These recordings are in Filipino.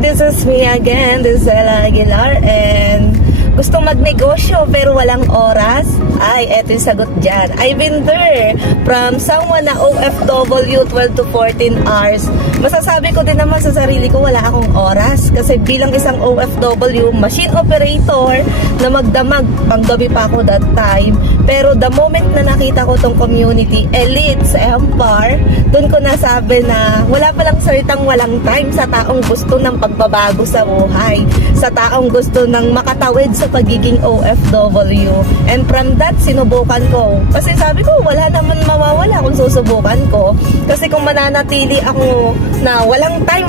this is me again, this is Ella Aguilar, and gustong magnegosyo pero walang oras? Ay, eto yung sagot dyan. I've been there. From someone na OFW, 12 to 14 hours. Masasabi ko din naman sa sarili ko, wala akong oras. Kasi bilang isang OFW, machine operator, na magdamag, panggabi pa ako that time. Pero the moment na nakita ko tong community, elite sa Empire, doon ko nasabi na wala palang salitang walang time sa taong gusto ng pagbabago sa buhay. Sa taong gusto ng makatawid sa pagiging OFW. And from that, sinubukan ko. Kasi sabi ko, wala naman mawawala kung susubukan ko. Kasi kung mananatili ako na walang time,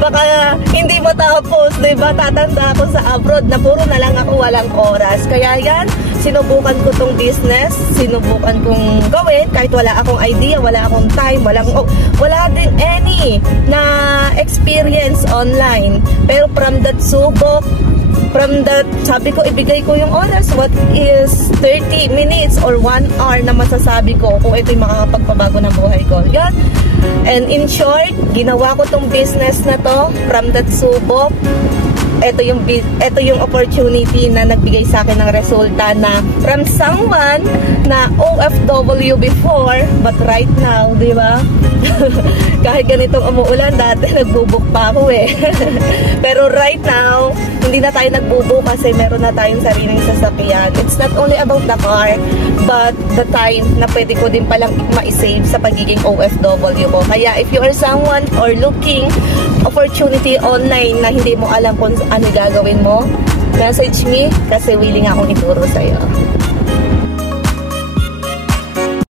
baka hindi matapos, diba? Tatanda ako sa abroad na puro na lang ako walang oras. Kaya yan, sinubukan ko tong business, sinubukan kong gawin kahit wala akong idea, wala akong time, wala din any na experience online. Pero from that subok, from that, sabi ko, ibigay ko yung oras. What is 30 minutes or 1 hour na masasabi ko kung ito'y makakapagpabago ng buhay ko. Yan. And in short, ginawa ko tong business na to from that subok. Ito yung opportunity na nagbigay sa akin ng resulta na from someone na OFW before, but right now, di ba? Kahit ganitong umuulan, dati nagbubuk pa ako eh. Pero right now, hindi na tayo nagbubuk kasi meron na tayong sariling sasakyan. It's not only about the car, but the time na pwede ko din palang ma-save sa pagiging OFW ko. Kaya if you are someone or looking opportunity online na hindi mo alam kung ano gagawin mo, message me kasi willing akong ituro sa'yo.